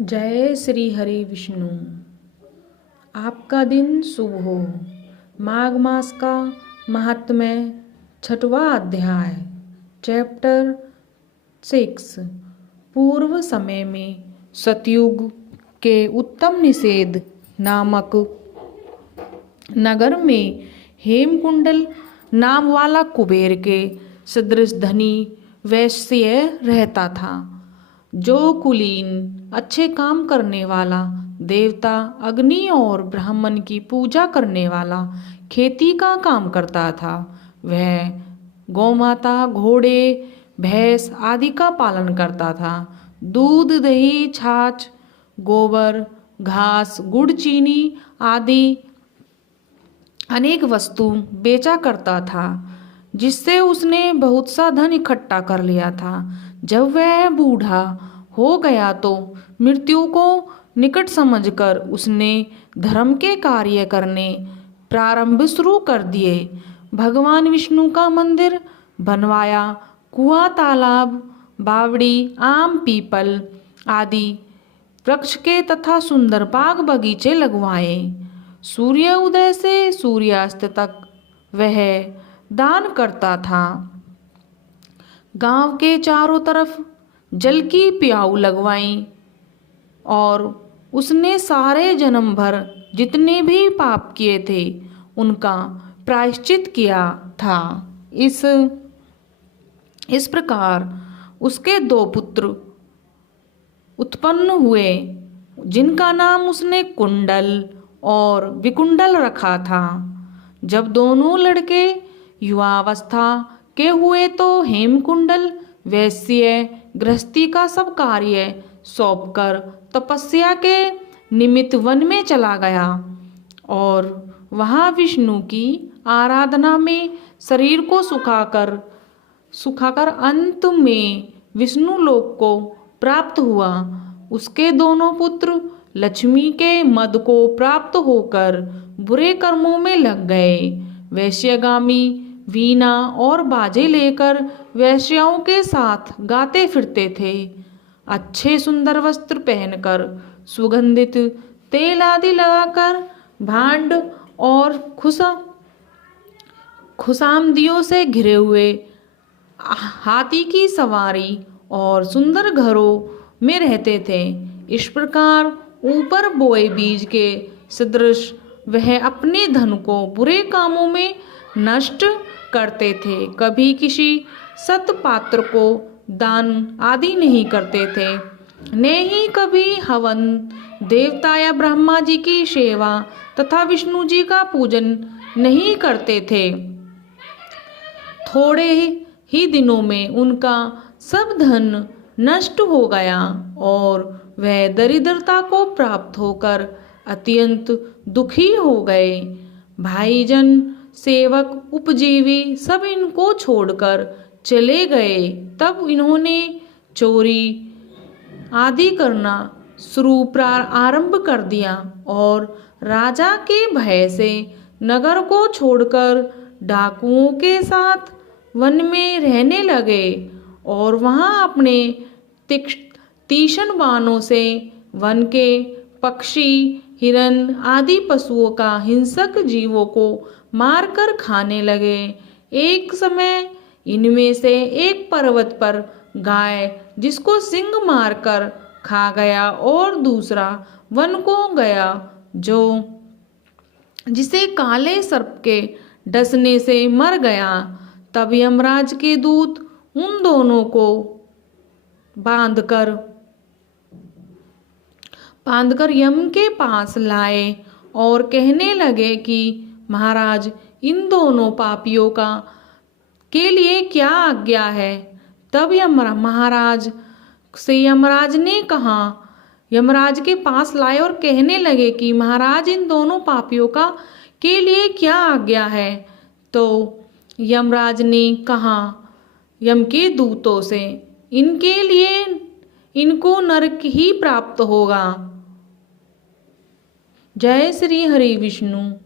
जय श्री हरि विष्णु। आपका दिन शुभ हो। माघ मास का महात्म्य, छठवां अध्याय, चैप्टर 6। पूर्व समय में सतयुग के उत्तम निषेध नामक नगर में हेमकुंडल नाम वाला कुबेर के सदृश धनी वैश्य रहता था, जो कुलीन, अच्छे काम करने वाला, देवता, अग्नि और ब्राह्मण की पूजा करने वाला, खेती का काम करता था। वह गौमाता, घोड़े, भैंस आदि का पालन करता था। दूध, दही, छाछ, गोबर, घास, गुड़, चीनी आदि अनेक वस्तु बेचा करता था, जिससे उसने बहुत सा धन इकट्ठा कर लिया था। जब वह बूढ़ा हो गया तो मृत्यु को निकट समझकर उसने धर्म के कार्य करने प्रारंभ शुरू कर दिए। भगवान विष्णु का मंदिर बनवाया, कुआं, तालाब, बावड़ी, आम, पीपल आदि वृक्ष के तथा सुंदर बाग बगीचे लगवाए। सूर्य उदय से सूर्यास्त तक वह दान करता था। गांव के चारों तरफ जल की प्याऊ लगवाई और उसने सारे जन्म भर जितने भी पाप किए थे उनका प्रायश्चित किया था। इस प्रकार उसके 2 पुत्र उत्पन्न हुए, जिनका नाम उसने कुंडल और विकुंडल रखा था। जब दोनों लड़के युवावस्था के हुए तो हेमकुंडल वैश्य गृहस्थी का सब कार्य सौंपकर तपस्या के निमित्त वन में चला गया और वहाँ विष्णु की आराधना में शरीर को सुखाकर अंत में विष्णु लोक को प्राप्त हुआ। उसके दोनों पुत्र लक्ष्मी के मद को प्राप्त होकर बुरे कर्मों में लग गए। वैश्यगामी वीणा और बाजे लेकर वैश्याओं के साथ गाते फिरते थे। अच्छे सुंदर वस्त्र पहनकर, सुगंधित तेल आदि लगाकर, भांड और खुशामदियों से घिरे हुए हाथी की सवारी और सुंदर घरों में रहते थे। इस प्रकार ऊपर बोए बीज के सदृश वह अपने धन को बुरे कामों में नष्ट करते थे। कभी किसी सत पात्र को दान आदि नहीं करते थे, न ही कभी हवन, देवता या ब्रह्मा जी की सेवा तथा विष्णु जी का पूजन नहीं करते थे। थोड़े ही दिनों में उनका सब धन नष्ट हो गया और वह दरिद्रता को प्राप्त होकर अत्यंत दुखी हो गए। भाईजन, सेवक, उपजीवी सब इनको छोड़कर चले गए। तब इन्होंने चोरी आदि करना आरंभ कर दिया और राजा के भय से नगर को छोड़कर डाकुओं के साथ वन में रहने लगे और वहां अपने तीक्ष्ण बाणों से वन के पक्षी, हिरण आदि पशुओं का, हिंसक जीवों को मारकर खाने लगे। एक समय इनमें से एक पर्वत पर गाय, जिसको सिंह मारकर खा गया, और दूसरा वन को गया, जिसे काले सर्प के डसने से मर गया। तब यमराज के दूत उन दोनों को बांधकर यम के पास लाए और कहने लगे कि महाराज, इन दोनों पापियों के लिए क्या आज्ञा है। तब यमराज ने कहा, यमराज के पास लाए और कहने लगे कि महाराज, इन दोनों पापियों के लिए क्या आज्ञा है। तो यमराज ने कहा यम के दूतों से, इनके लिए इनको नरक ही प्राप्त होगा। जय श्री हरि विष्णु।